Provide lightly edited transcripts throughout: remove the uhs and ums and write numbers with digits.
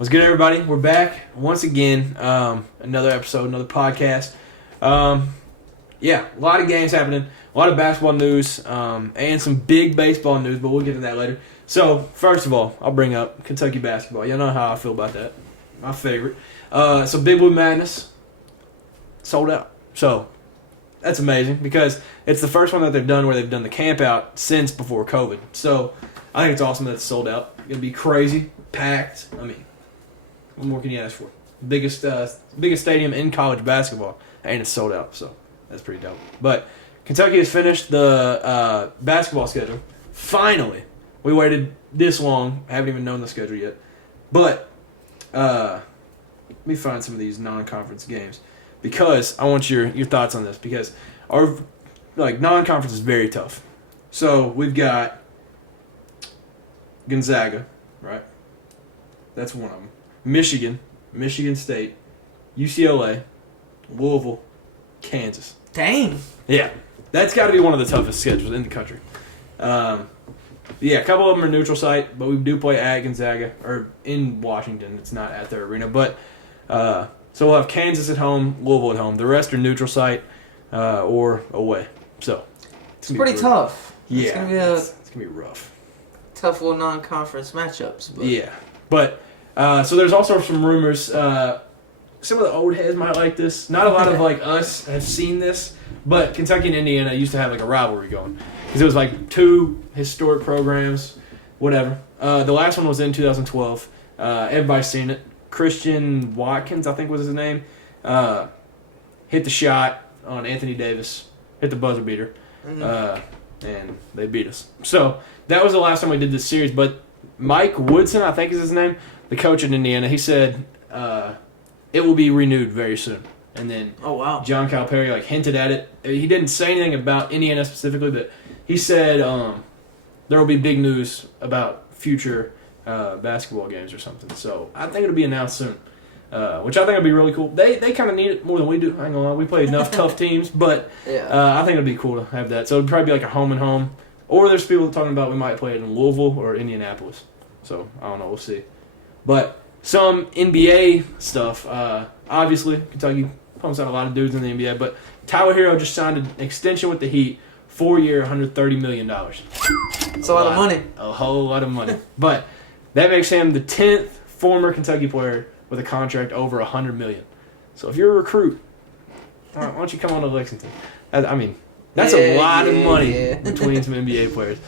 What's good, everybody? We're back once again. Another episode, another podcast. A lot of games happening, a lot of basketball news, and some big baseball news, but we'll get to that later. So, first of all, I'll bring up Kentucky basketball. Y'all know how I feel about that. My favorite. So, Big Blue Madness sold out. So, that's amazing because it's the first one that they've done where they've done the camp out since before COVID. So, I think it's awesome that it's sold out. It's going to be crazy, packed. I mean, what more can you ask for? Biggest stadium in college basketball, and it's sold out. So, that's pretty dope. But Kentucky has finished the basketball schedule. Finally. We waited this long. I haven't even known the schedule yet. But let me find some of these non-conference games because I want your thoughts on this because our non-conference is very tough. So we've got Gonzaga, right? That's one of them. Michigan State, UCLA, Louisville, Kansas. Dang. Yeah, that's got to be one of the toughest schedules in the country. A couple of them are neutral site, but we do play at Gonzaga, or in Washington. It's not at their arena. But so we'll have Kansas at home, Louisville at home. The rest are neutral site or away. So it's pretty tough. Yeah, it's going to be rough. Tough little non-conference matchups. But. Yeah. But so there's also some rumors. Some of the old heads might like this. Not a lot of us have seen this, but Kentucky and Indiana used to have a rivalry going. Because it was two historic programs, whatever. The last one was in 2012. Everybody's seen it. Christian Watkins, I think was his name, hit the shot on Anthony Davis, hit the buzzer beater, and they beat us. So that was the last time we did this series. But Mike Woodson, I think is his name, the coach in Indiana, he said it will be renewed very soon. And then John Calipari hinted at it. He didn't say anything about Indiana specifically, but he said there will be big news about future basketball games or something. So I think it'll be announced soon, which I think would be really cool. They kind of need it more than we do. I ain't gonna lie. We play enough tough teams, but I think it'd be cool to have that. So it'd probably be a home and home. Or there's people talking about we might play it in Louisville or Indianapolis. So I don't know. We'll see. But some NBA stuff. Obviously, Kentucky pumps out a lot of dudes in the NBA, but Tyler Hero just signed an extension with the Heat. 4-year, $130 million. It's a lot of money. A whole lot of money. But that makes him the 10th former Kentucky player with a contract over $100 million. So if you're a recruit, why don't you come on to Lexington? That's a lot of money between some NBA players.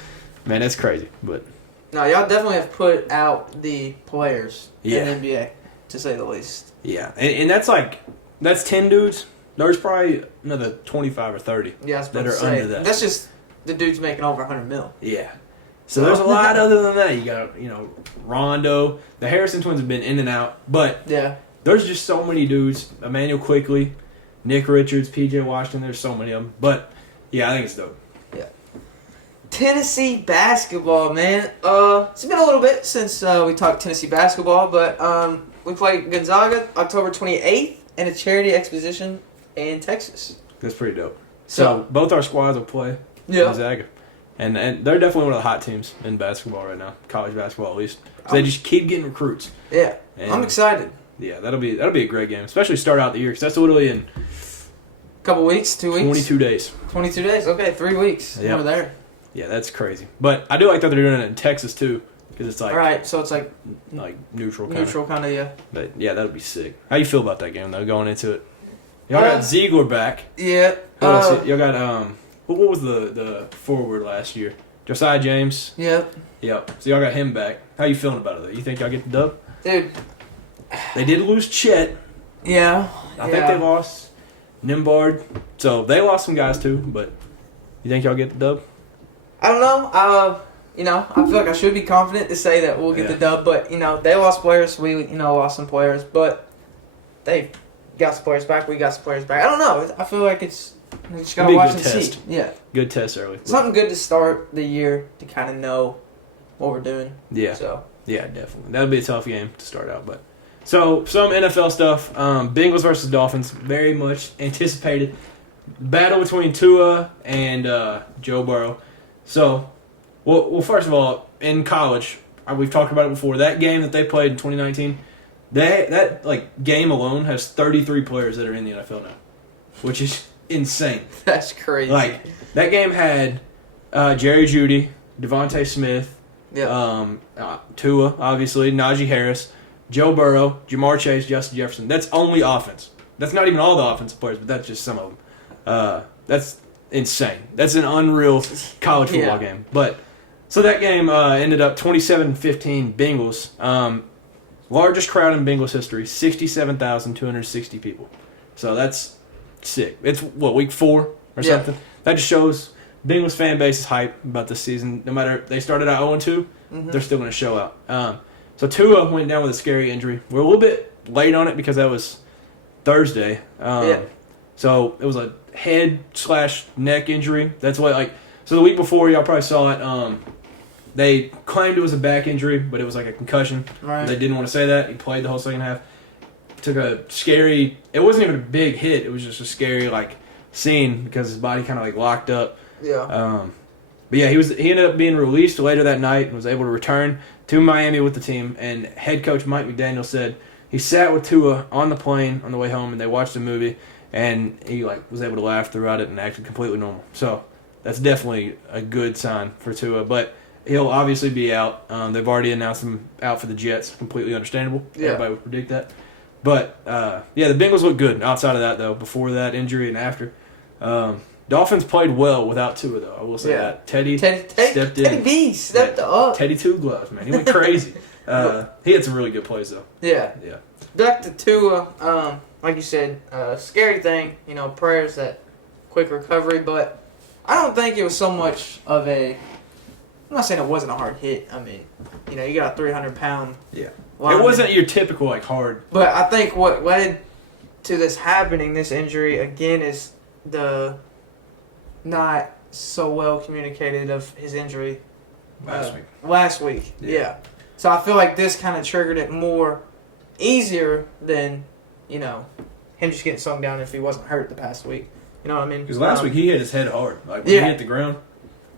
Man, that's crazy. But no, y'all definitely have put out the players in the NBA, to say the least. Yeah, and that's 10 dudes. There's probably another 25 or 30 that are under that. That's just the dudes making over $100 million. Yeah. So there's a lot other than that. You got, Rondo. The Harrison twins have been in and out. But there's just so many dudes. Emmanuel Quickly, Nick Richards, P.J. Washington. There's so many of them. But, yeah, I think it's dope. Yeah. Tennessee basketball, man. It's been a little bit since we talked Tennessee basketball. But we played Gonzaga October 28th in a charity exposition in Texas. That's pretty dope. So both our squads will play Gonzaga. And they're definitely one of the hot teams in basketball right now, college basketball at least. So they just keep getting recruits. Yeah, and I'm excited. Yeah, that'll be a great game, especially start out the year because that's literally in a couple weeks, 2 weeks, 22 days. 22 days. Okay, 3 weeks. Yep. Over there. Yeah, that's crazy. But I do like that they're doing it in Texas too because it's right. So it's neutral kind of yeah. But yeah, that'll be sick. How you feel about that game though? Going into it, y'all got Ziegler back. Yeah. Y'all got what was the forward last year? Josiah James. Yep. So y'all got him back. How you feeling about it though? You think y'all get the dub? Dude. They did lose Chet. Yeah. I think they lost Nimbard. So they lost some guys too, but you think y'all get the dub? I don't know. I feel like I should be confident to say that we'll get the dub, but they lost players. We lost some players, but they got some players back. We got some players back. I don't know. I feel like we just gotta watch and see. Yeah, good test early. Something good to start the year to kind of know what we're doing. Yeah. So yeah, definitely. That'll be a tough game to start out, but so some NFL stuff. Bengals versus Dolphins, very much anticipated battle between Tua and Joe Burrow. So, well, first of all, in college, we've talked about it before. That game that they played in 2019, That like game alone has 33 players that are in the NFL now, which is insane. That's crazy. Like that game had Jerry Jeudy, Devontae Smith, Tua, obviously, Najee Harris, Joe Burrow, Jamar Chase, Justin Jefferson. That's only offense. That's not even all the offensive players, but that's just some of them. That's insane. That's an unreal college football game. But so that game ended up 27-15 Bengals. Largest crowd in Bengals history, 67,260 people. So that's sick. It's week 4 or something. That just shows Bengals fan base is hype about this season. No matter they started out 0-2, they're still going to show out. So Tua went down with a scary injury. We're a little bit late on it because that was Thursday. So it was a head/neck injury. That's what So the week before, y'all probably saw it. They claimed it was a back injury, but it was like a concussion. Right. They didn't want to say that. He played the whole second half. Took a scary. It wasn't even a big hit. It was just a scary scene because his body kind of locked up. Yeah. But yeah, he ended up being released later that night and was able to return to Miami with the team. And head coach Mike McDaniel said he sat with Tua on the plane on the way home and they watched a movie and he was able to laugh throughout it and acted completely normal. So that's definitely a good sign for Tua. But he'll obviously be out. They've already announced him out for the Jets. Completely understandable. Yeah. Everybody would predict that. But the Bengals look good outside of that though. Before that injury and after. Dolphins played well without Tua, though. I will say that. Teddy stepped in. Teddy B stepped up. Teddy Two Gloves, man. He went crazy. He had some really good plays, though. Yeah. Yeah. Back to Tua, like you said, scary thing, prayers that quick recovery, but I don't think it was so much of I'm not saying it wasn't a hard hit. I mean, you got a 300-pound lineman. It wasn't your typical, hard. But I think what led to this happening, this injury, again, is the not so well communicated of his injury last week. Yeah. So I feel like this kind of triggered it more easier than him just getting sung down if he wasn't hurt the past week. You know what I mean? Because last week he hit his head hard. When he hit the ground,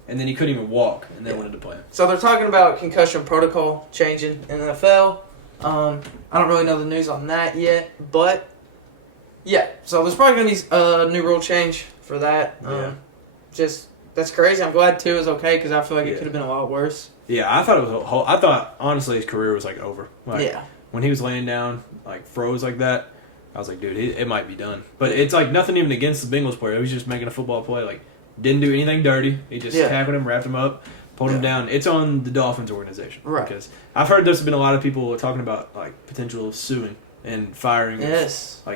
and then he couldn't even walk, and they wanted to play him. So they're talking about concussion protocol changing in the NFL. I don't really know the news on that yet, but yeah. So there's probably going to be a new rule change for that. That's crazy. I'm glad Tua is okay because I feel like it could have been a lot worse. Yeah, I thought it was I thought honestly his career was over. When he was laying down, froze like that, I was like, dude, it might be done. But it's nothing even against the Bengals player. He was just making a football play. Didn't do anything dirty. He just tackled him, wrapped him up, pulled him down. It's on the Dolphins organization. Right. Because I've heard there's been a lot of people talking about potential suing and firing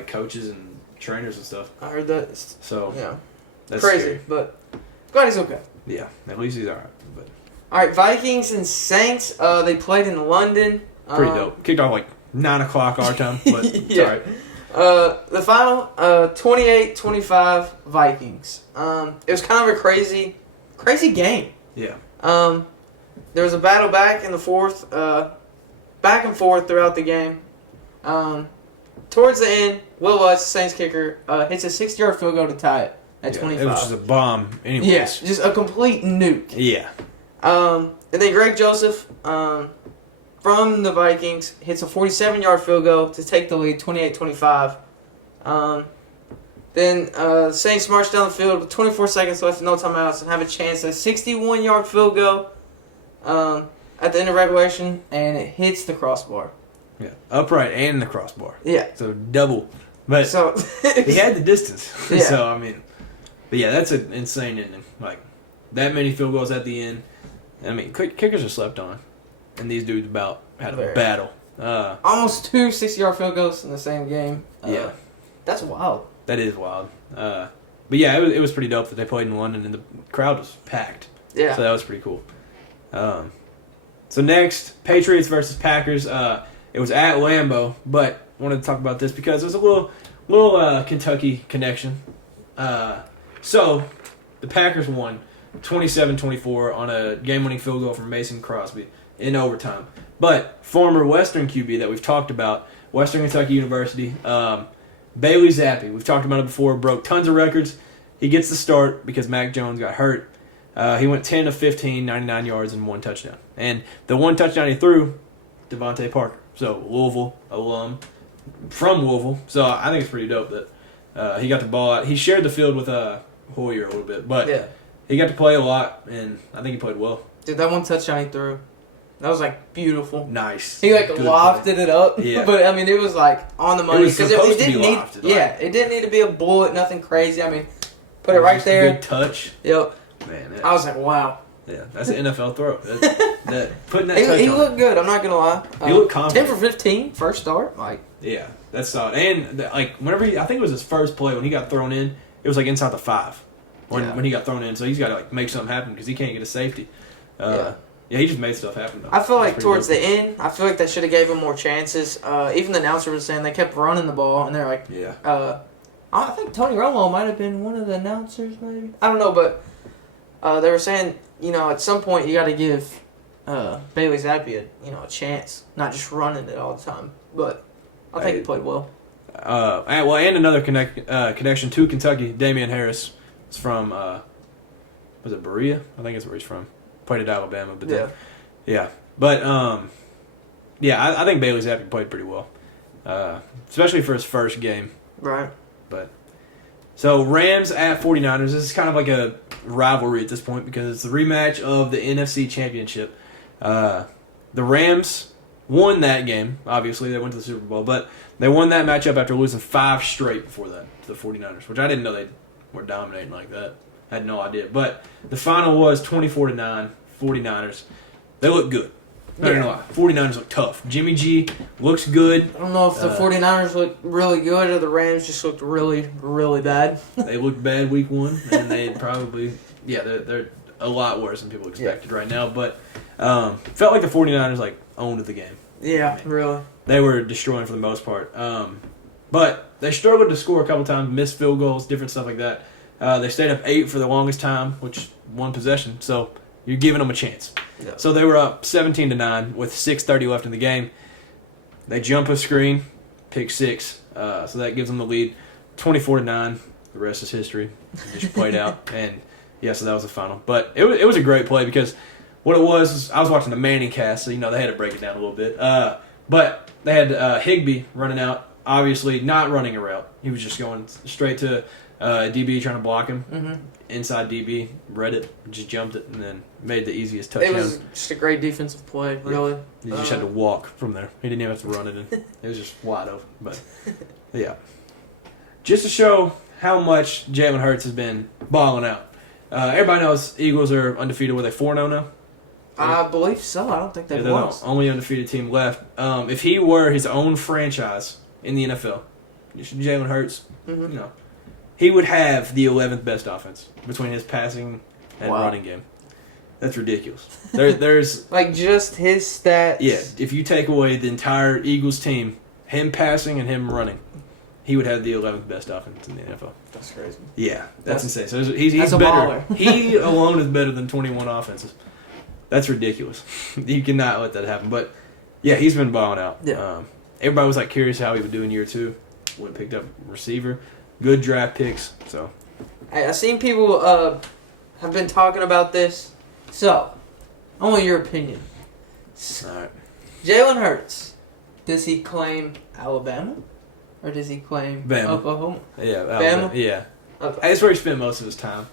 coaches and trainers and stuff. I heard that. So that's crazy, scary. but glad he's okay. Yeah, at least he's all right. But all right, Vikings and Saints. They played in London. Pretty dope. Kicked off 9 o'clock our time, but it's all right. The final 28-25 Vikings. It was kind of a crazy game. Yeah. There was a battle back in the fourth, back and forth throughout the game. Towards the end, Will Lutz, Saints kicker, hits a 60-yard field goal to tie it at 25. It was just a bomb anyways. Yeah, just a complete nuke. Yeah. And then Greg Joseph from the Vikings hits a 47-yard field goal to take the lead, 28-25. Then the Saints march down the field with 24 seconds left, no timeouts, and have a chance at a 61-yard field goal at the end of regulation, and it hits the crossbar. Yeah, upright and the crossbar. Yeah. So double. But he had the distance. Yeah. So, but yeah, that's an insane ending. That many field goals at the end. Kickers are slept on. And these dudes had a battle. Almost 2 60-yard field goals in the same game. Yeah. That's wild. That is wild. But yeah, it was pretty dope that they played in London and the crowd was packed. Yeah. So that was pretty cool. So next, Patriots versus Packers. It was at Lambeau, but I wanted to talk about this because there's a little Kentucky connection. So the Packers won 27-24 on a game-winning field goal from Mason Crosby in overtime. But former Western QB that we've talked about, Western Kentucky University, Bailey Zappi, we've talked about it before, broke tons of records. He gets the start because Mac Jones got hurt. He went 10 of 15, 99 yards, and 1 touchdown. And the 1 touchdown he threw, Devontae Parker. So Louisville alum from Louisville. So I think it's pretty dope that he got the ball out. He shared the field with Hoyer a little bit, but he got to play a lot, and I think he played well. Dude, that one touchdown he threw, that was like beautiful. Nice. He lofted it up, but I mean it was like on the money because it didn't need. It didn't need to be a bullet, nothing crazy. I mean, put it right there. Good touch. Yep. Man, I was like, wow. Yeah, that's an NFL throw. That putting that touch he on looked good. I'm not gonna lie. He looked confident. 10 for 15, first start. Like, yeah, that's solid. And like whenever I think it was his first play when he got thrown in, it was like inside the 5 when he got thrown in. So he's got to like make something happen because he can't get a safety. Yeah, he just made stuff happen though. I feel like towards the end, I feel like they should have gave him more chances. Even the announcer was saying they kept running the ball, and they're like, I think Tony Romo might have been one of the announcers, maybe. I don't know, but they were saying, at some point you got to give Bailey Zappi a chance, not just running it all the time. But I think he played well. And another connection to Kentucky, Damian Harris is from, was it Berea? I think that's where he's from. Played at Alabama, but I think Bailey Zappi played pretty well, especially for his first game. Right. But so Rams at 49ers. This is kind of like a rivalry at this point because it's the rematch of the NFC Championship. The Rams won that game. Obviously, they went to the Super Bowl, but they won that matchup after losing 5 straight before that to the 49ers, which I didn't know they were dominating like that. I had no idea. But the final was 24-9, 49ers. They look good. Not gonna lie. 49ers look tough. Jimmy G looks good. I don't know if the 49ers look really good or the Rams just looked really, really bad. They looked bad week 1, and they probably, they're a lot worse than people expected right now. But felt like the 49ers owned the game. Yeah, really. They were destroying for the most part. But they struggled to score a couple times, missed field goals, different stuff like that. They stayed up 8 for the longest time, which one possession. So you're giving them a chance. Yeah. So they were up 17-9 with 6:30 left in the game. They jump a screen, pick 6. So that gives them the lead, 24-9. The rest is history. It just played out, and so that was the final. But it was a great play because what it was I was watching the Manning cast, so they had to break it down a little bit. But they had Higbee running out, obviously not running a route. He was just going straight to DB trying to block him. Mm-hmm. Inside DB, read it, just jumped it, and then made the easiest touchdown. It was just a great defensive play, really. He just had to walk from there. He didn't even have to run it in. It was just wide open. But, just to show how much Jalen Hurts has been balling out. Everybody knows Eagles are undefeated. Were they 4-0 now? I believe so. I don't think they've lost. The only undefeated team left. If he were his own franchise in the NFL, Jalen Hurts, he would have the 11th best offense between his passing and running game. That's ridiculous. There's just his stats. Yeah, if you take away the entire Eagles team, him passing and him running, he would have the 11th best offense in the NFL. That's crazy. Yeah, that's insane. So he's that's better. He alone is better than 21 offenses. That's ridiculous. You cannot let that happen. But he's been balling out. Yeah. Everybody was curious how he would do in year 2. When picked up receiver. Good draft picks. So I've seen people have been talking about this. So, I want your opinion. All right. Jalen Hurts, does he claim Alabama? Or does he claim Bama. Oklahoma? Yeah, Bama? Yeah. Okay. That's where he spent most of his time.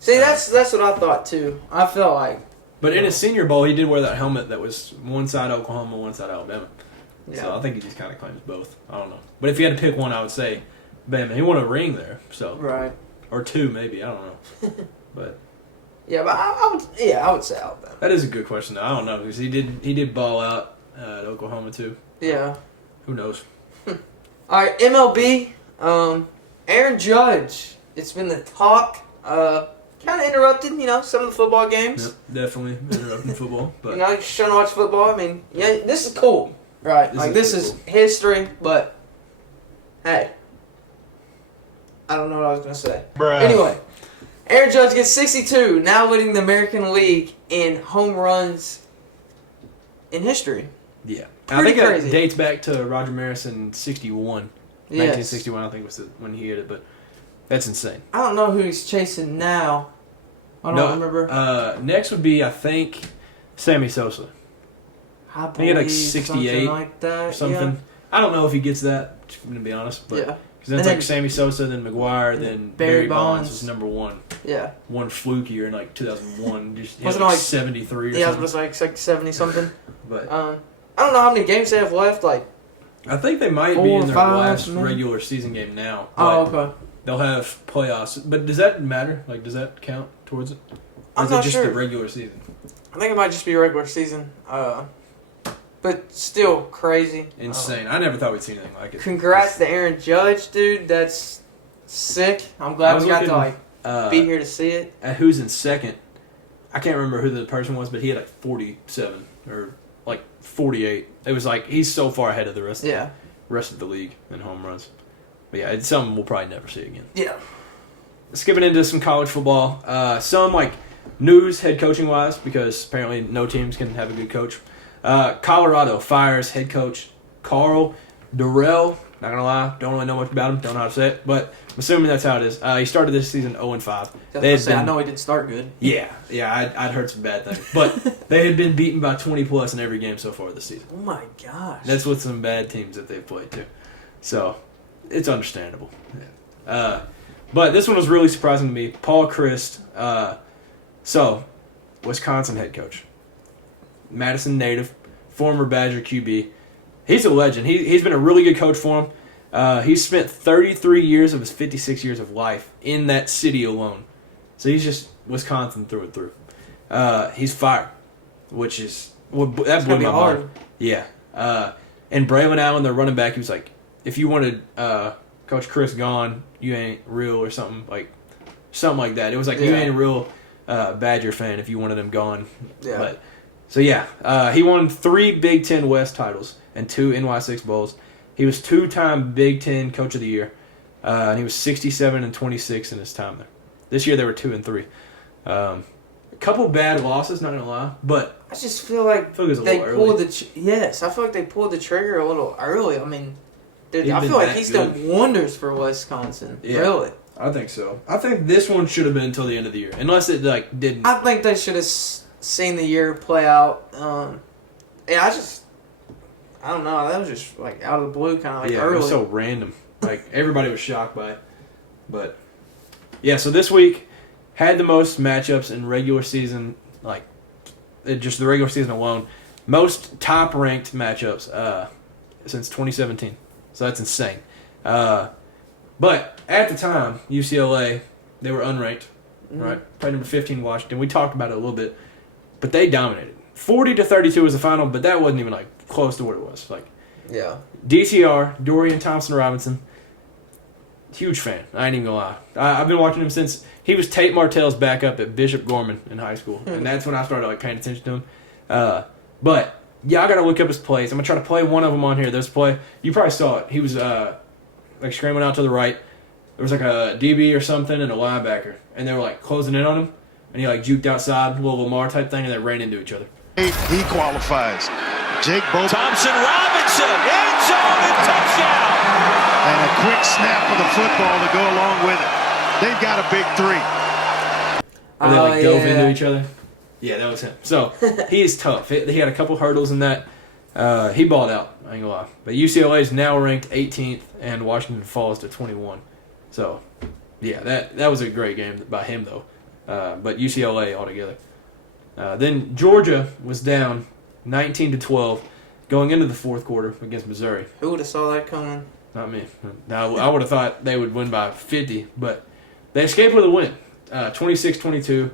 See, that's what I thought too. I felt like. But in his Senior Bowl, he did wear that helmet that was one side Oklahoma, one side Alabama. Yeah. So I think he just kind of claims both. I don't know. But if you had to pick one, I would say Bama. He won a ring there, so right. Or 2 maybe. I don't know. But yeah, but I would say Alabama. That is a good question. Though. I don't know because he did ball out at Oklahoma too. Yeah. Who knows? All right, MLB. Aaron Judge. It's been the talk. Kind of interrupted, some of the football games. Yep, definitely interrupting football. But just trying to watch football. I mean, this is cool, right? This is history. But hey, I don't know what I was gonna say. Bruh. Anyway, Aaron Judge gets 62, now leading the American League in home runs in history. Yeah, pretty I think crazy. That dates back to Roger Maris in 61. Yes. 1961, I think was when he hit it, but that's insane. I don't know who he's chasing now. I don't remember. Next would be, I think, Sammy Sosa. I think he had like believe 68 something like that. or something. Yeah. I don't know if he gets that, I'm gonna be honest, but Yeah. because then it's And like Sammy Sosa, then McGuire, then Barry Bonds was number one. Yeah. One fluke year in like 2001. Just he had Wasn't like like 73 or Yeah, something. it was like 70 something. But I don't know how many games they have left. Like, I think they might 4 be or in their 5, last maybe. regular season game now. oh, But okay. they'll have playoffs. But does that matter? Like, does that count towards it? Or I'm is not it just sure. the regular season? I think it might just be regular season. But still crazy. Insane. I never thought we'd see anything like it. Congrats to Aaron Judge, dude. That's sick. I'm I glad was we got to looking, be here to see it. At who's in second, I can't remember who the person was, but he had like 47 or like 48. It was like he's so far ahead of the rest of the league in home runs. But yeah, it's something we'll probably never see again. Yeah. Skipping into some college football, some like news head coaching wise, because apparently no teams can have a good coach. Colorado fires head coach Carl Durrell. Not gonna lie, don't really know much about him. Don't know how to say it, but I'm assuming that's how it is. He started this season 0-5. I know he didn't start good. Yeah, I'd heard some bad things, but they had been beaten by 20 plus in every game so far this season. Oh my gosh. That's with some bad teams that they've played too, so it's understandable. But this one was really surprising to me. Paul Christ, Wisconsin head coach, Madison native, former Badger QB. He's a legend. He's been a really good coach for him. He's spent 33 years of his 56 years of life in that city alone. So he's just Wisconsin through and through. He's fired, which is that blew my mind. Yeah. And Braylon Allen, their running back, he was like, if you wanted Coach Chris gone, you ain't real or something like that. It was like you ain't a real Badger fan if you wanted him gone. Yeah. But, he won 3 Big Ten West titles and 2 NY6 Bowls. He was 2-time Big Ten Coach of the Year, and he was 67-26 in his time there. This year they were 2-3. A couple bad losses, not gonna lie, but I just feel like it was a they little pulled early. I feel like they pulled the trigger a little early. I mean, dude, He's I been feel like that he's good. done wonders for Wisconsin. Yeah. Really. I think so. I think this one should have been until the end of the year, unless it didn't. I think they should have seen the year play out. I don't know. That was just like out of the blue, kind of like early. It was so random. Like everybody was shocked by it. But yeah, so this week had the most matchups in regular season, like just the regular season alone. Most top ranked matchups since 2017. So that's insane. But at the time, UCLA, they were unranked, right? Played number 15 Washington. We talked about it a little bit, but they dominated. 40-32 was the final, but that wasn't even like close to what it was. Like, Yeah. DTR, Dorian Thompson-Robinson, huge fan. I ain't even gonna lie. I've been watching him since he was Tate Martell's backup at Bishop Gorman in high school, and that's when I started like paying attention to him. But yeah, I gotta look up his plays. I'm gonna try to play one of them on here. There's a play you probably saw it. He was like scrambling out to the right. There was like a DB or something and a linebacker, and they were like closing in on him, and he like juked outside, a little Lamar type thing, and they ran into each other. He qualifies. Jake Bolt. Thompson Robinson, end zone and touchdown. And a quick snap of the football to go along with it. They've got a big 3. Where they like dove into each other. Yeah, that was him. So he is tough. He had a couple hurdles in that. He balled out. I ain't gonna lie. But UCLA is now ranked 18th, and Washington falls to 21. So yeah, that was a great game by him though. But UCLA altogether. Then Georgia was down 19-12 going into the fourth quarter against Missouri. Who would have saw that coming? Not me. Now I would have thought they would win by 50, but they escaped with a win, 26-22.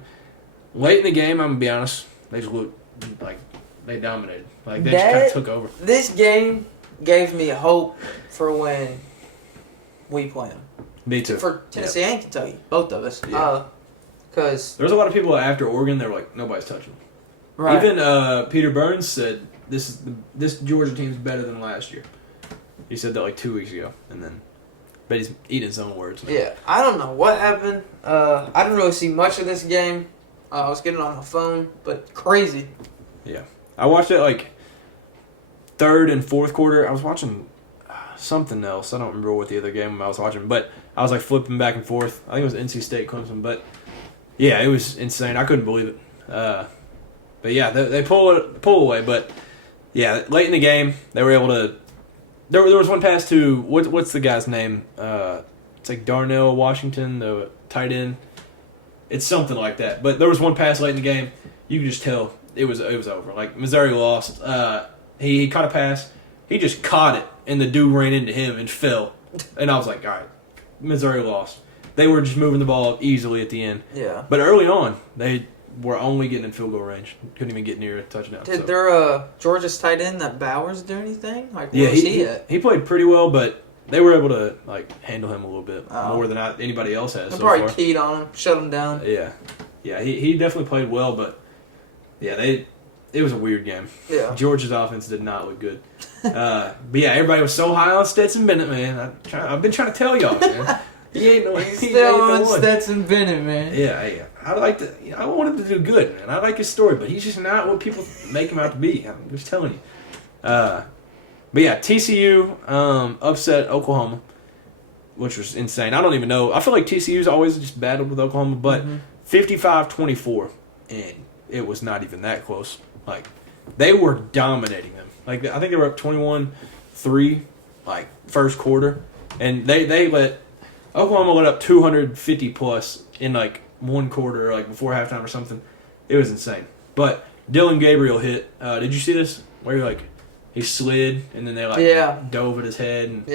Late in the game, I'm gonna be honest, they just looked like they dominated. Like they just kind of took over. This game gave me hope for when we play them. Me too. For Tennessee and Kentucky, both of us. Yeah. Because There's a lot of people after Oregon. They were like, nobody's touching them. right. Even Peter Burns said this Georgia team's better than last year. He said that like 2 weeks ago, and then, but he's eating his own words. Yeah, I don't know what happened. I didn't really see much of this game. I was getting on my phone, but crazy. Yeah, I watched it like third and fourth quarter. I was watching something else. I don't remember what the other game I was watching, but I was like flipping back and forth. I think it was NC State Clemson, but yeah, it was insane. I couldn't believe it. But yeah, they pull away. But Yeah, late in the game, they were able to. There was one pass to what's the guy's name? It's like Darnell Washington, the tight end. It's something like that. But there was one pass late in the game. You could just tell it was over. Like Missouri lost. He caught a pass. He just caught it, and the dude ran into him and fell. And I was like, all right, Missouri lost. They were just moving the ball easily at the end. Yeah. But early on, they were only getting in field goal range. Couldn't even get near a touchdown. Did their Georgia's tight end, that Bowers, do anything? Like, where yeah, was he at? He played pretty well, but they were able to handle him a little bit more than anybody else has. They so probably far. keyed on him, shut him down. Yeah, he definitely played well, but it was a weird game. Yeah. Georgia's offense did not look good. But yeah, everybody was so high on Stetson Bennett, man. I've been trying to tell y'all, man. He ain't no. He's still on Stetson Bennett, man. Yeah. I want him to do good, man. I like his story, but he's just not what people make him out to be. I'm just telling you. But yeah, TCU upset Oklahoma, which was insane. I don't even know. I feel like TCU's always just battled with Oklahoma, but 55-24, and it was not even that close. Like, they were dominating them. Like, I think they were up 21-3, like, first quarter, and they let Oklahoma let up 250 plus in like one quarter, like before halftime or something. It was insane. But Dylan Gabriel hit. Did you see this? Where he slid and then they dove at his head. And,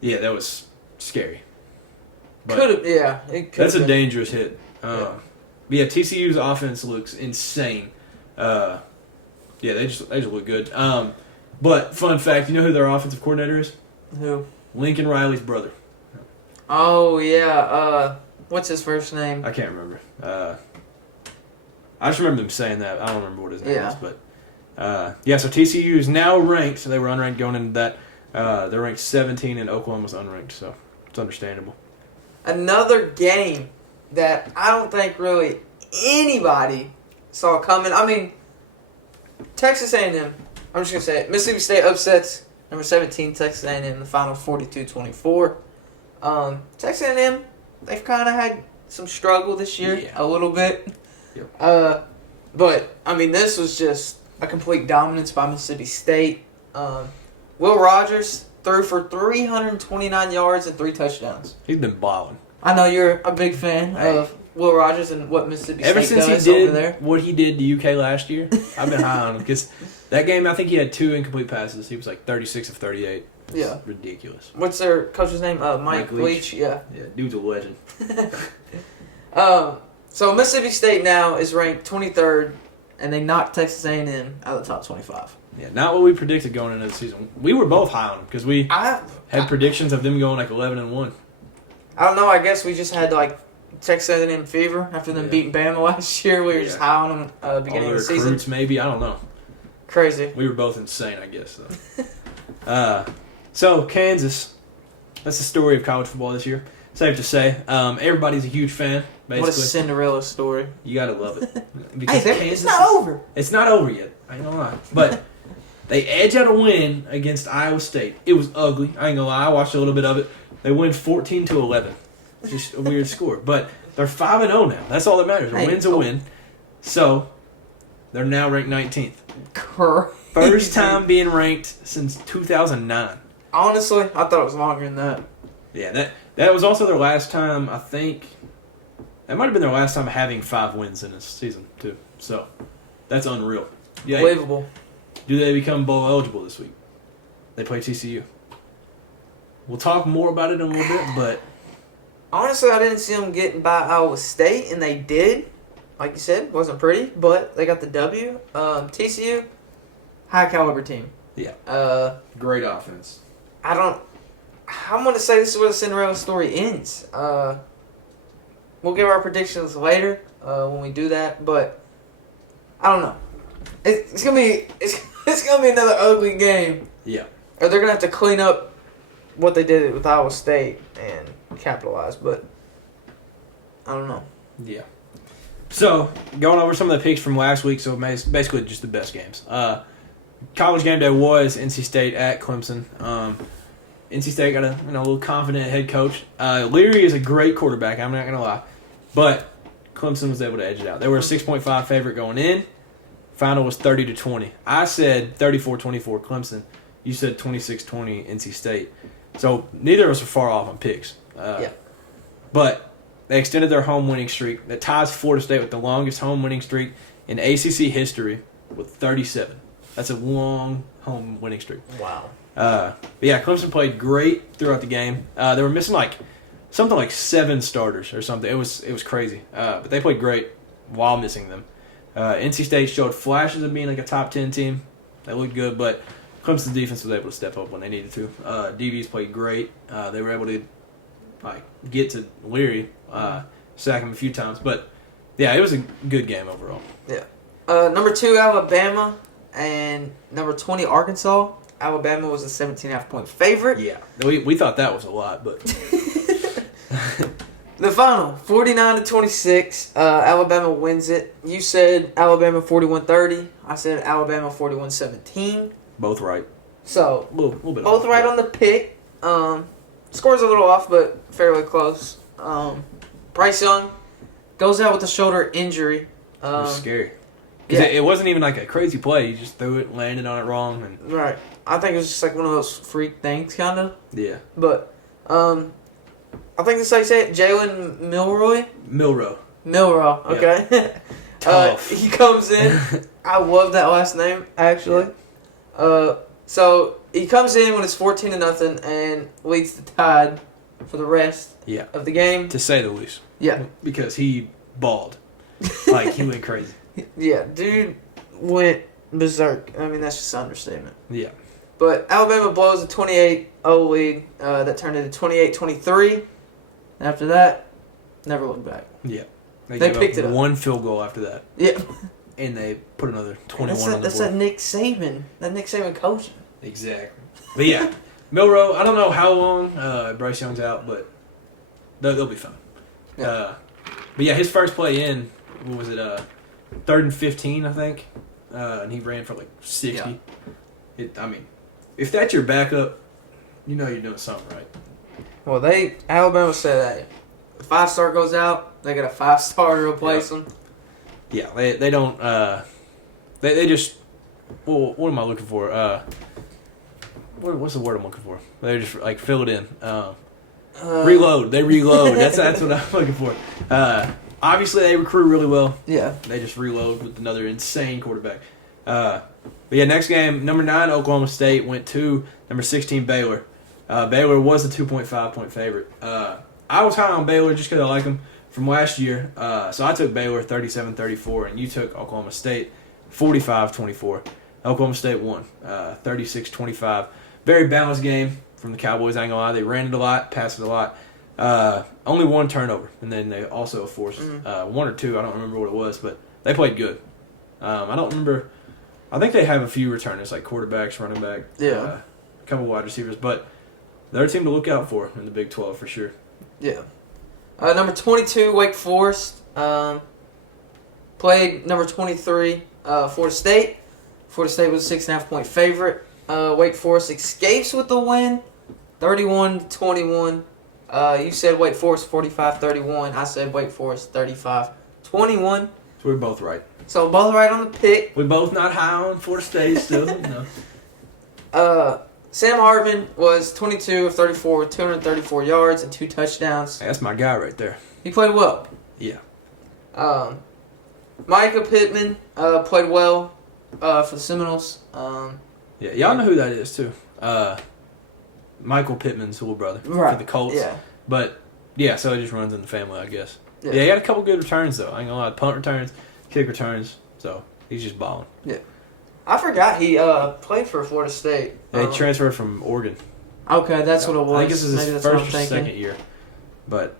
yeah, that was scary. Could have, That's a dangerous hit. But yeah, TCU's offense looks insane. Yeah, they just look good. But fun fact, you know who their offensive coordinator is? Who? Lincoln Riley's brother. Oh yeah. What's his first name? I can't remember. I just remember them saying that. I don't remember what his name is, but so TCU is now ranked. So they were unranked going into that. They're ranked 17, and Oklahoma's unranked, so it's understandable. Another game that I don't think really anybody saw coming. I mean, Texas A&M. I'm just gonna say it. Mississippi State upsets number 17 Texas A&M in the final 42-24. Texas A&M, they've kind of had some struggle this year, a little bit. Yep. But, I mean, this was just a complete dominance by Mississippi State. Will Rogers threw for 329 yards and 3 touchdowns. He's been balling. I know you're a big fan of Will Rogers and what Mississippi State does over there. Ever since he did what he did to UK last year, I've been high on him. Because that game, I think he had 2 incomplete passes. He was like 36 of 38. Yeah. Ridiculous. What's their coach's name? Mike Leach. Yeah, dude's a legend. So Mississippi State now is ranked 23rd, and they knocked Texas A&M out of the top 25. Yeah, not what we predicted going into the season. We were both high on them because we had predictions of them going like 11-1. I don't know. I guess we just had like Texas A&M fever after them beating Bama last year. We were just high on them beginning of the season. Recruits, maybe, I don't know. Crazy. We were both insane, I guess. So Kansas, that's the story of college football this year. Safe to say, everybody's a huge fan. Basically, what a Cinderella story! You gotta love it. Because it's not over. It's not over yet. I ain't gonna lie, but they edge out a win against Iowa State. It was ugly. I ain't gonna lie. I watched a little bit of it. They win 14-11. Just a weird score, but they're 5-0 now. That's all that matters. A win's a win. So they're now ranked 19th. Crazy. First time being ranked since 2009. Honestly, I thought it was longer than that. Yeah, that was also their last time, I think. That might have been their last time having 5 wins in this season, too. So, that's unreal. Yeah, unbelievable. Do they become bowl eligible this week? They play TCU. We'll talk more about it in a little bit, but... Honestly, I didn't see them getting by Iowa State, and they did. Like you said, wasn't pretty, but they got the W. TCU, high-caliber team. Yeah. Great offense. I'm going to say this is where the Cinderella story ends. We'll give our predictions later when we do that, but I don't know. It's gonna be another ugly game. Yeah. Or they're gonna have to clean up what they did with Iowa State and capitalize, but I don't know. Yeah. So going over some of the picks from last week, so basically just the best games. College game day was NC State at Clemson. NC State got a little confident head coach. Leary is a great quarterback, I'm not going to lie. But Clemson was able to edge it out. They were a 6.5 favorite going in. Final was 30-20. I said 34-24 Clemson. You said 26-20 NC State. So neither of us are far off on picks. But they extended their home winning streak. That ties Florida State with the longest home winning streak in ACC history with 37. That's a long home winning streak. Wow. But yeah, Clemson played great throughout the game. They were missing something like 7 starters or something. It was crazy. But they played great while missing them. NC State showed flashes of being like a top 10 team. They looked good, but Clemson's defense was able to step up when they needed to. DBs played great. They were able to get to Leary, sack him a few times. But yeah, it was a good game overall. Yeah. Number 2, Alabama, and number 20, Arkansas. Alabama was a 17.5 point favorite. Yeah, we thought that was a lot, but the final, 49-26. Alabama wins it. You said Alabama 41-30. I said Alabama 41-17. both right. So A little bit both off, right but on the pick. Score's a little off, but fairly close. Bryce Young goes out with a shoulder injury. It was scary. Because it wasn't even like a crazy play. You just threw it, landed on it wrong. And Right. I think it was just like one of those freak things, kind of. yeah. But I think that's how you say it. Jalen Milrow. Milrow, okay. Tough. He comes in. I love that last name, actually. So he comes in when it's 14-0 and leads the Tide for the rest Yeah. of the game. To say the least. Yeah. Because he balled. He went crazy. Yeah, dude went berserk. I mean, that's just an understatement. Yeah. But Alabama blows a 28-0 lead that turned into 28-23. After that, never looked back. Yeah. They gave picked it up. one field goal after that. Yeah. And they put another 21 on the That's board. that Nick Saban. That Nick Saban coaching. Exactly. But yeah, Milrow, I don't know how long Bryce Young's out, but they'll be fine. Yeah. But yeah, his first play in, what was it, 3rd and 15, I think, and he ran for like 60. Yeah. If that's your backup, you know you're doing something right. Well, Alabama said that if 5-star goes out, they got a 5-star to replace him. Yeah, they don't. They just. Well, what am I looking for? What's the word I'm looking for? They just fill it in. Reload. They reload. That's what I'm looking for. Obviously, they recruit really well. Yeah. They just reload with another insane quarterback. But yeah, next game, number 9 Oklahoma State went to number 16 Baylor. Baylor was a 2.5 point favorite. I was high on Baylor just because I like them from last year. So I took Baylor 37-34, and you took Oklahoma State 45-24. Oklahoma State won 36-25. Very balanced game from the Cowboys, I ain't gonna lie. They ran it a lot, passed it a lot. Only 1 turnover, and then they also forced 1 or 2. I don't remember what it was, but they played good. I don't remember. I think they have a few returners, like quarterbacks, running back, a couple wide receivers, but they're a team to look out for in the Big 12 for sure. Yeah. Number 22, Wake Forest. Played number 23, Florida State. Florida State was a 6.5 point favorite. Wake Forest escapes with the win, 31-21. You said Wake Forest 45-31. I said Wake Forest 35-21. So we're both right. So both right on the pick. We're both not high on Florida State still. Sam Hartman was 22 of 34 with 234 yards and 2 touchdowns. Hey, that's my guy right there. He played well. Yeah. Micah Pittman played well for the Seminoles. Yeah, y'all know who that is too. Michael Pittman's little brother for the Colts. Yeah. But yeah, so it just runs in the family, I guess. Yeah. Yeah, he had a couple good returns though. I ain't gonna lie, punt returns, kick returns. So he's just balling. Yeah. I forgot he played for Florida State. They transferred from Oregon. Okay, that's what it was. I think this is Maybe his that's what I'm first or thinking. second year. But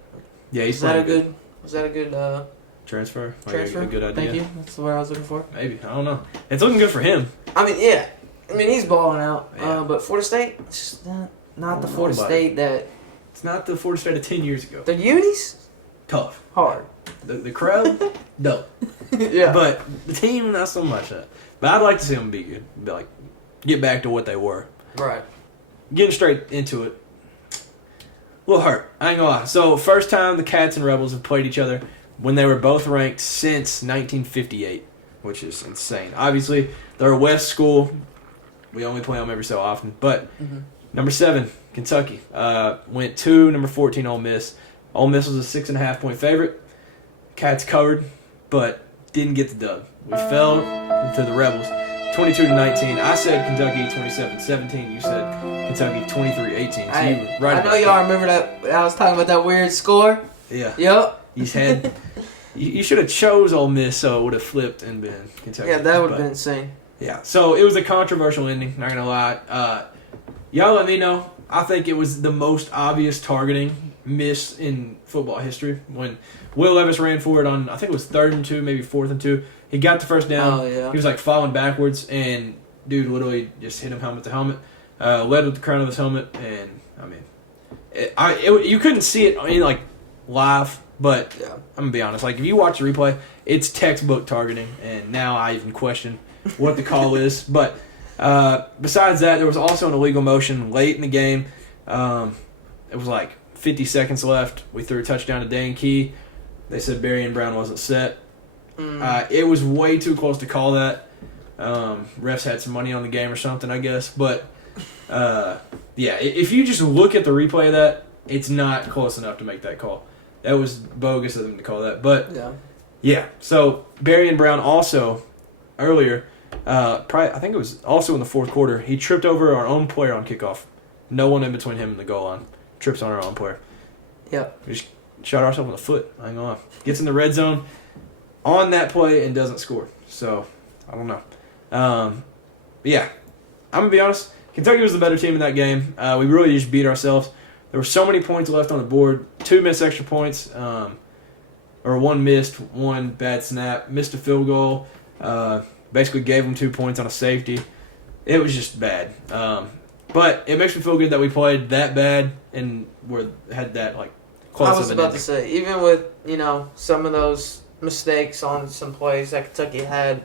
yeah, he's Was that a playing good? Was that a good transfer? Like transfer? a good idea. Thank you. That's the word I was looking for. Maybe, I don't know. It's looking good for him. I mean, yeah. I mean, he's balling out. Yeah. But Florida State, it's just not the Florida Nobody. State that It's not the Florida State of 10 years ago. the unis Tough. hard. The crowd, dope. Yeah. But the team, not so much. But I'd like to see them be good. Get back to what they were. Right. Getting straight into it. A little hurt. I ain't gonna lie. So, first time the Cats and Rebels have played each other when they were both ranked since 1958. which is insane. Obviously, they're a West school. We only play them every so often. But number 7, Kentucky, went to number 14, Ole Miss. Ole Miss was a 6.5-point favorite. Cats covered, but didn't get the dub. We fell to the Rebels, 22-19. I said Kentucky 27-17. You said Kentucky 23-18. So you were right. I know y'all remember that. I was talking about that weird score. Yeah. Yep. He's had. You should have chose Ole Miss so it would have flipped and been Kentucky. Yeah, that would have been insane. Yeah. So it was a controversial ending. Not gonna lie. Y'all let me know. I think it was the most obvious targeting miss in football history when Will Levis ran for it on, I think it was 3rd and 2, maybe 4th and 2. He got the first down. Oh, yeah. He was like falling backwards, and dude literally just hit him helmet to helmet. Led with the crown of his helmet, and I mean, you couldn't see it like live, but yeah. I'm gonna be honest. Like if you watch the replay, it's textbook targeting, and now I even question what the call is. But besides that, there was also an illegal motion late in the game. It was like 50 seconds left. We threw a touchdown to Dane Key. They said Berrien Brown wasn't set. It was way too close to call that. Refs had some money on the game or something, I guess. But, yeah, if you just look at the replay of that, it's not close enough to make that call. That was bogus of them to call that. But, yeah. So, Berrien Brown also, earlier, I think it was also in the 4th quarter, he tripped over our own player on kickoff. No one in between him and the goal line. Trips on our own player. Yep. We just shot ourselves in the foot. I ain't gonna lie. Gets in the red zone on that play and doesn't score. So, I don't know. But yeah, I'm going to be honest. Kentucky was the better team in that game. We really just beat ourselves. There were so many points left on the board. 2 missed extra points. Or 1 missed, 1 bad snap. Missed a field goal. Basically gave them 2 points on a safety. It was just bad. But it makes me feel good that we played that bad and had that like close. I was about to say, even with some of those mistakes on some plays that Kentucky had,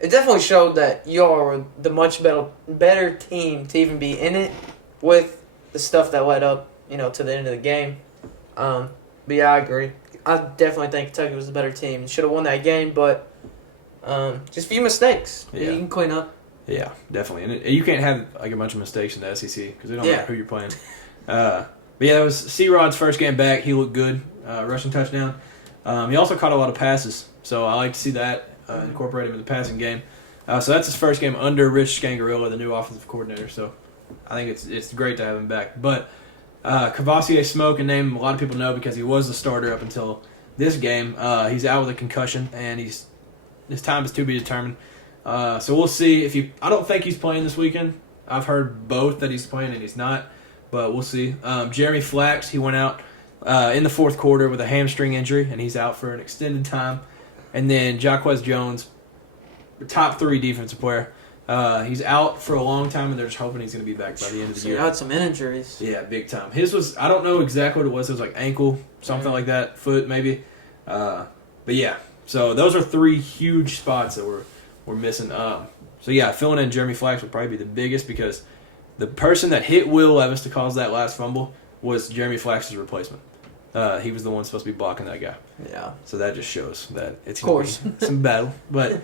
it definitely showed that y'all were the much better team to even be in it with the stuff that led up to the end of the game. But yeah, I agree. I definitely think Kentucky was the better team. Should have won that game, but just a few mistakes. Yeah. You can clean up. Yeah, definitely. And you can't have like a bunch of mistakes in the SEC because they don't matter who you're playing. But yeah, that was C-Rod's first game back. He looked good, rushing touchdown. He also caught a lot of passes, so I like to see that incorporate him in the passing game. So that's his first game under Rich Scangarilla, the new offensive coordinator. So I think it's great to have him back. But Cavassier Smoke, a name a lot of people know because he was the starter up until this game. He's out with a concussion, and his time is to be determined. So we'll see I don't think he's playing this weekend. I've heard both that he's playing and he's not, but we'll see. Jeremy Flax, he went out in the 4th quarter with a hamstring injury, and he's out for an extended time. And then Jaquez Jones, top 3 defensive player, he's out for a long time, and they're just hoping he's going to be back by the end of the year. He had some injuries. Yeah, big time. His was, I don't know exactly what it was. It was like ankle, something like that, foot maybe. But yeah, so those are 3 huge spots that we're missing. So yeah, filling in Jeremy Flax would probably be the biggest because the person that hit Will Levis to cause that last fumble was Jeremy Flax's replacement. He was the one supposed to be blocking that guy. Yeah. So that just shows that it's going to be some battle. But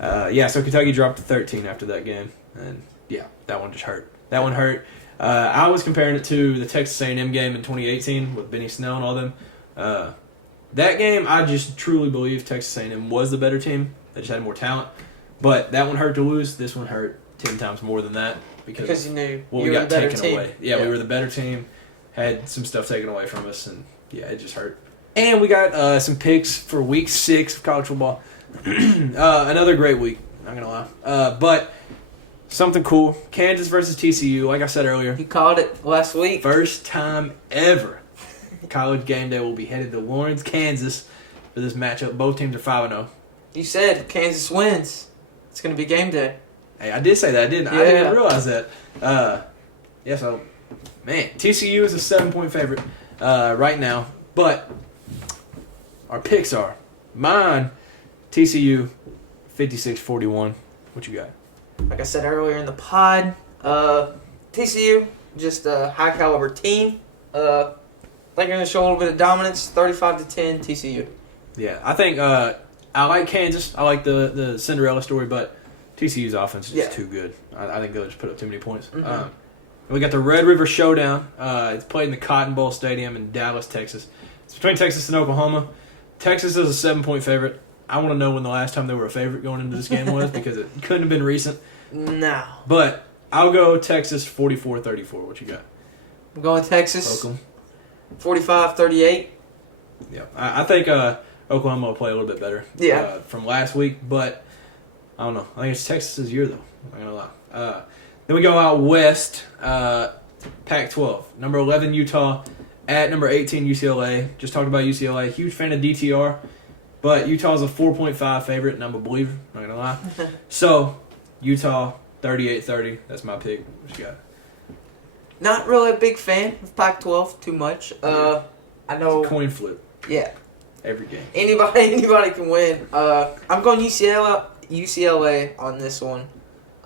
yeah, so Kentucky dropped to 13 after that game, and yeah, that one just hurt. That one hurt. I was comparing it to the Texas A&M game in 2018 with Benny Snell and all them. That game, I just truly believe Texas A&M was the better team. They just had more talent. But that one hurt to lose. This one hurt 10 times more than that because you knew we got the better taken team. away. Yeah, we were the better team. Had some stuff taken away from us, and yeah, it just hurt. And we got some picks for Week 6 of college football. Another great week. Not gonna lie. But something cool. Kansas versus TCU. Like I said earlier, you called it last week. First time ever. College game day will be headed to Lawrence, Kansas for this matchup. Both teams are 5-0. You said Kansas wins. It's going to be game day. Hey, I did say that, didn't I? Yeah. I didn't realize that. Yeah, so, man, TCU is a 7-point favorite right now. But our picks are mine, TCU, 56-41. What you got? Like I said earlier in the pod, TCU, just a high-caliber team. They're going to show a little bit of dominance, 35-10 TCU. Yeah, I think I like Kansas. I like the Cinderella story, but TCU's offense is just too good. I think they'll just put up too many points. Mm-hmm. We got the Red River Showdown. It's played in the Cotton Bowl Stadium in Dallas, Texas. It's between Texas and Oklahoma. Texas is a 7-point favorite. I want to know when the last time they were a favorite going into this game was because it couldn't have been recent. No. But I'll go Texas 44-34. What you got? I'm going Texas. Oklahoma. 45-38. Yeah, I think Oklahoma will play a little bit better. Yeah. From last week, but I don't know. I think it's Texas's year though. I'm not gonna lie. Then we go out west, Pac-12. Number 11 Utah at number 18 UCLA. Just talked about UCLA. Huge fan of DTR, but Utah's a 4.5 favorite, and I'm a believer. I'm not gonna lie. So Utah 38-30. That's my pick. What you got? Not really a big fan of Pac-12 too much. I know. It's a coin flip. Yeah. Every game. Anybody can win. I'm going UCLA on this one.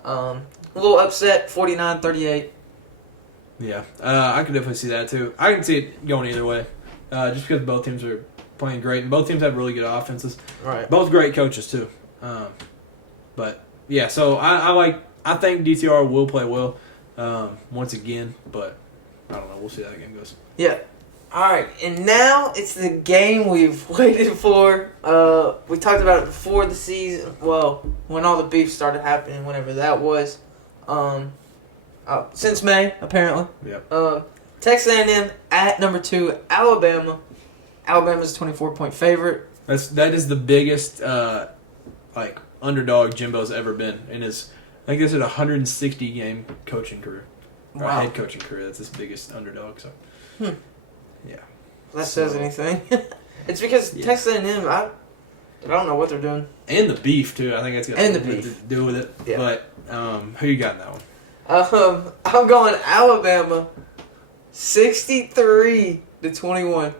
A little upset, 49-38. Yeah, I can definitely see that too. I can see it going either way, just because both teams are playing great and both teams have really good offenses. Right. Both great coaches too. But yeah, so I think DTR will play well once again, but I don't know. We'll see how that game goes. Yeah. All right, and now it's the game we've waited for. We talked about it before the season. Well, when all the beef started happening, whenever that was. Since May, apparently. Yep. Texas A&M at number 2, Alabama. Alabama's a 24-point favorite. That is the biggest underdog Jimbo's ever been in his. I think this is a 160 game coaching career. Or Wow. head coaching career. That's his biggest underdog. So. Yeah. If that says anything. It's because Texas A&M, I don't know what they're doing. And the beef too. I think that's got And the something to beef. do with it. Yeah. But who you got in that one? I'm going Alabama, 63-21.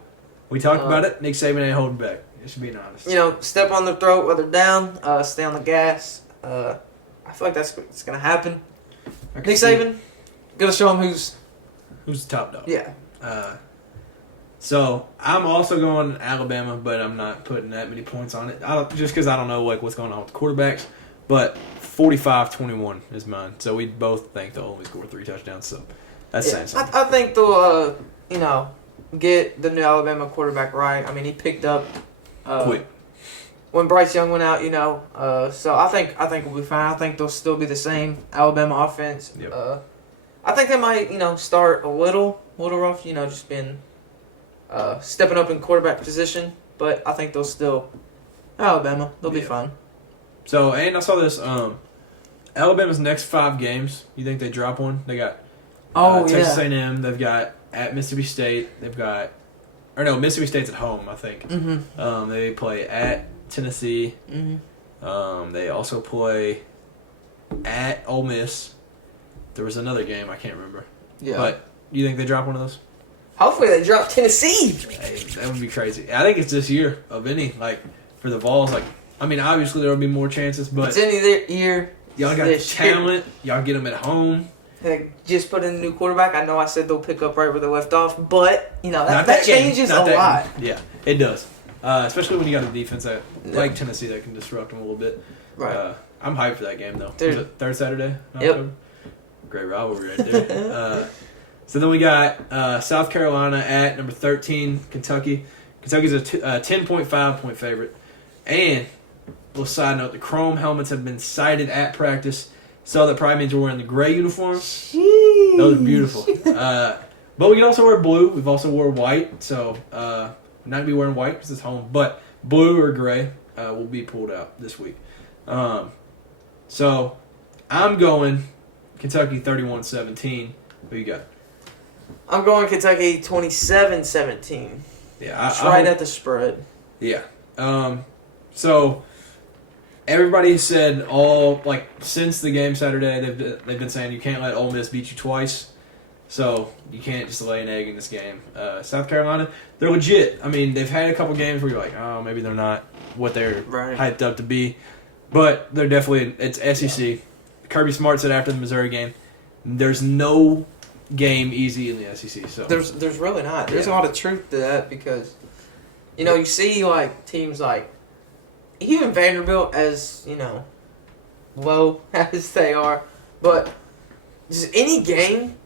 We talked about it. Nick Saban ain't holding back. Just being honest. You know, step on their throat while they're down. Stay on the gas. I feel like that's what's gonna happen. Nick Saban, gonna show him who's the top dog. Yeah. So I'm also going Alabama, but I'm not putting that many points on it. Just because I don't know what's going on with the quarterbacks. But 45-21 is mine. So we both think they'll only score 3 touchdowns. So that's saying something. I think they'll get the new Alabama quarterback right. I mean, he picked up Quick. when Bryce Young went out. So I think we'll be fine. I think they'll still be the same Alabama offense. Yep. I think they might start a little rough. Just being stepping up in quarterback position. But I think they'll still Alabama. They'll be fine. So, and I saw this. Alabama's next 5 games. You think they drop one? They got Texas A&M. They've got at Mississippi State. Mississippi State's at home, I think. Mm-hmm. They play at Tennessee. Mm-hmm. They also play at Ole Miss. There was another game I can't remember. Yeah. But you think they drop one of those? Hopefully they drop Tennessee. Hey, that would be crazy. I think it's this year of any for the Vols. Obviously there will be more chances, but It's any year. y'all got the talent. Y'all get them at home. They just put in a new quarterback. I know I said they'll pick up right where they left off, but Not that game. changes Not a that lot. game. Yeah, it does. Especially when you got a defense like Tennessee that can disrupt them a little bit. Right. I'm hyped for that game though. Dude. Was it third Saturday? in Yep. October? Great rivalry right there. So then we got South Carolina at number 13, Kentucky. Kentucky's a 10.5-point favorite. And, little side note, the chrome helmets have been sighted at practice. So that probably means we're wearing the gray uniforms. Those are beautiful. But we can also wear blue. We've also wore white. So, not going to be wearing white because it's home. But blue or gray will be pulled out this week. So, I'm going Kentucky 31-17. Who you got? I'm going Kentucky 27-17. Yeah, It's right at the spread. Yeah. So everybody said since the game Saturday, they've been saying you can't let Ole Miss beat you twice. So you can't just lay an egg in this game. South Carolina, they're legit. I mean, they've had a couple games where you're like, oh, maybe they're not what they're hyped up to be. But they're definitely, it's SEC. Yeah. Kirby Smart said after the Missouri game, there's no game easy in the SEC. So There's really not. There's a lot of truth to that because, you see teams like even Vanderbilt, as low as they are, but just any game,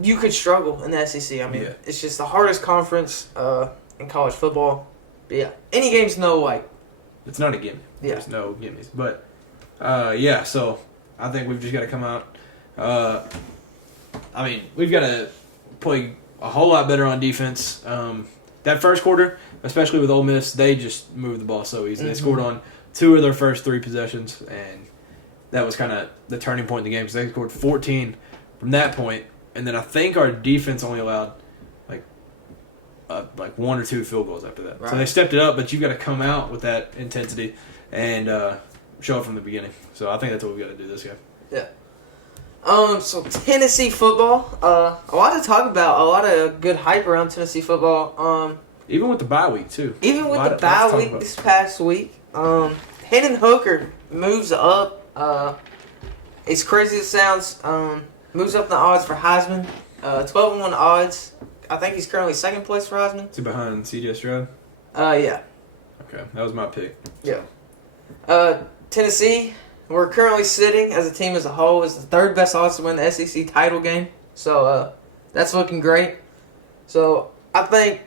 you could struggle in the SEC. I mean, It's just the hardest conference in college football. But yeah, any game's it's not a gimme. Yeah. There's no gimmies. But so I think we've just got to come out. We've got to play a whole lot better on defense. That first quarter, especially with Ole Miss, they just moved the ball so easy. Mm-hmm. They scored on 2 of their first 3 possessions, and that was kind of the turning point in the game. So they scored 14 from that point, and then I think our defense only allowed like 1 or 2 field goals after that. Right. So they stepped it up, but you've got to come out with that intensity and show it from the beginning. So I think that's what we've got to do this game. Yeah. So Tennessee football, a lot to talk about, a lot of good hype around Tennessee football. Even with the bye week, too. Even with the bye week this past week, Hendon Hooker moves up. As crazy as it sounds, moves up the odds for Heisman. 12-1 odds. I think he's currently second place for Heisman. Is he behind C.J. Stroud? Yeah. Okay, that was my pick. Yeah. Tennessee, we're currently sitting as a team as a whole as the 3rd best odds to win the SEC title game. So that's looking great. So I think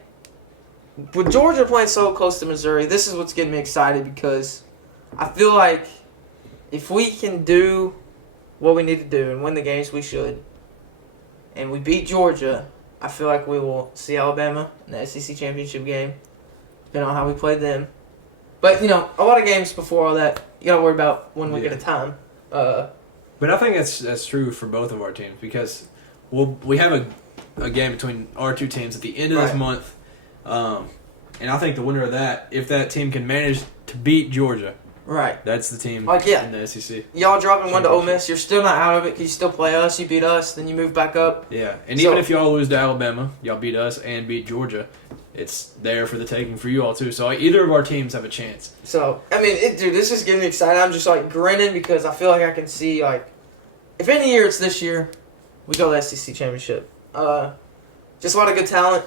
with Georgia playing so close to Missouri, this is what's getting me excited because I feel like if we can do what we need to do and win the games we should, and we beat Georgia, I feel like we will see Alabama in the SEC championship game, depending on how we played them. But, a lot of games before all that, you got to worry about one week at a time. But I think that's true for both of our teams because we have a game between our 2 teams at the end of this month. And I think the winner of that, if that team can manage to beat Georgia, right, that's the team in the SEC. Y'all dropping 1 to Ole Miss, you're still not out of it because you still play us. You beat us, then you move back up. Yeah, and even if y'all lose to Alabama, y'all beat us and beat Georgia, it's there for the taking for you all too. So either of our teams have a chance. So dude, this is getting me excited. I'm just grinning because I feel like I can see if any year it's this year, we go to the SEC championship. Just a lot of good talent.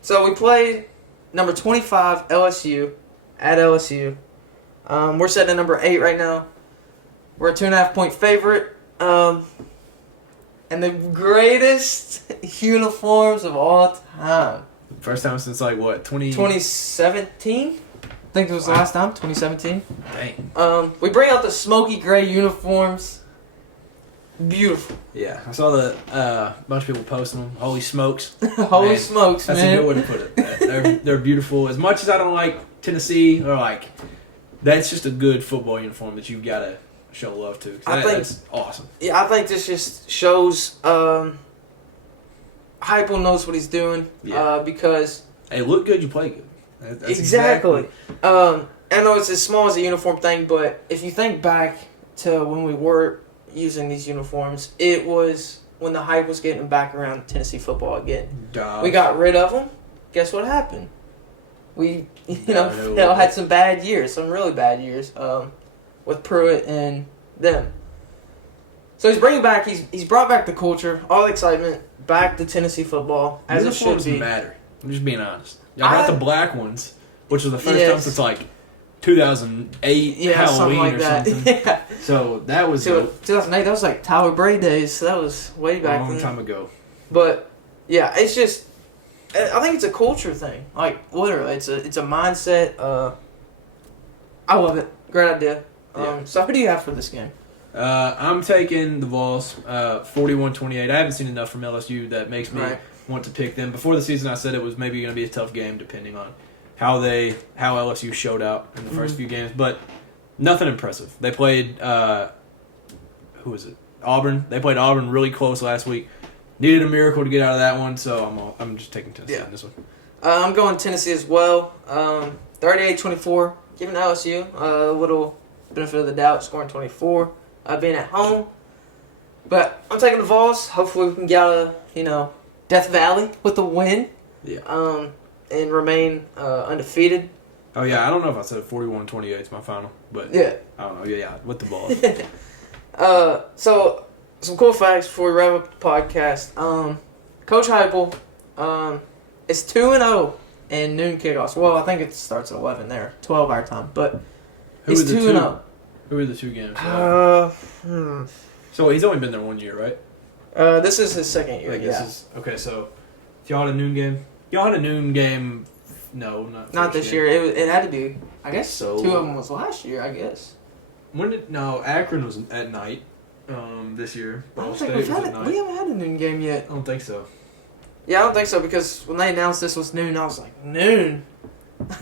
So we played number 25 LSU at LSU. We're set at number 8 right now. We're a 2.5-point favorite. And the greatest uniforms of all time. First time since 2017? I think it was the last time, 2017. Dang. We bring out the smoky gray uniforms. Beautiful. Yeah, I saw the bunch of people posting them. Holy smokes! Holy smokes, that's man! That's a good way to put it. They're beautiful. As much as I don't like Tennessee, or that's just a good football uniform that you've got to show love to. That's awesome. Yeah, I think this just shows Heupel knows what he's doing. Yeah. Because hey, look good, you play good. That's exactly. I know it's as small as a uniform thing, but if you think back to when we were using these uniforms, it was when the hype was getting back around Tennessee football again. We got rid of them. Guess what happened? We, had some bad years, some really bad years, with Pruitt and them. So he's bringing back, he's brought back the culture, all the excitement, back to Tennessee football as it should be. Matter. I'm just being honest. Y'all got the black ones, which was the first time since 2008 Halloween or something. Yeah. So that was 2008. That was Tyler Bray days. So that was way back. A long time ago. But yeah, it's just. I think it's a culture thing. Literally, it's a mindset. I love it. Great idea. So who do you have for this game? I'm taking the Vols, 41-28. I haven't seen enough from LSU that makes me want to pick them. Before the season, I said it was maybe going to be a tough game, depending on how LSU showed out in the first few games, but nothing impressive. They played who is it? Auburn. They played Auburn really close last week. Needed a miracle to get out of that one, so I'm just taking Tennessee in this one. I'm going Tennessee as well. 38-24, giving LSU a little benefit of the doubt, scoring 24, being at home. But I'm taking the Vols. Hopefully we can get out of, Death Valley with a win. Yeah. And remain undefeated. Oh, yeah. I don't know if I said 41-28 is my final, but yeah. I don't know. Yeah, with the Vols. So, some cool facts before we wrap up the podcast. Coach Heupel is 2-0 and noon kickoffs. Well, I think it starts at 11 there, 12 our time. But Who he's are the 2-0. Who are the two games? So he's only been there 1 year, right? This is his second year. Like, yeah. this is, okay, so y'all had a noon game? Y'all had a noon game. No, Not this game. year. It had to be. I guess So- 2 of them was last year. I guess. Akron was at night. This year. I Ball don't think State we was at night. haven't had a noon game yet. I don't think so. Yeah, I don't think so because when they announced this was noon, I was like, noon?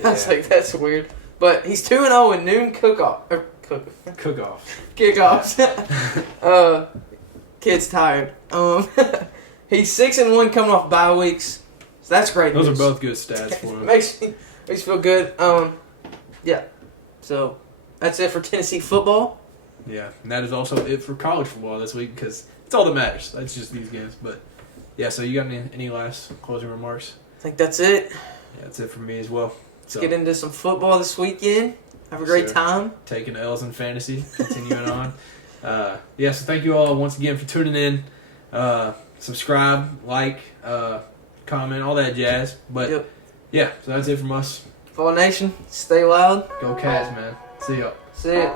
I was Yeah. like, that's weird. But he's 2-0 in noon Cook-off. kickoffs. Kid's tired. He's 6-1 coming off bye weeks. So that's great Those news. are both good stats for him. makes me feel good. Yeah. So that's it for Tennessee football. Yeah, and that is also it for college football this week because it's all that matters. That's just these games. But yeah, so you got any last closing remarks? I think that's it. Yeah, that's it for me as well. Let's get into some football this weekend. Have a great Sir. time. Taking L's in fantasy, continuing on. So thank you all once again for tuning in. Subscribe, like, comment, all that jazz. But Yep. yeah, so that's it from us. Fall Nation, stay loud. Go Cats, man. See ya. See ya.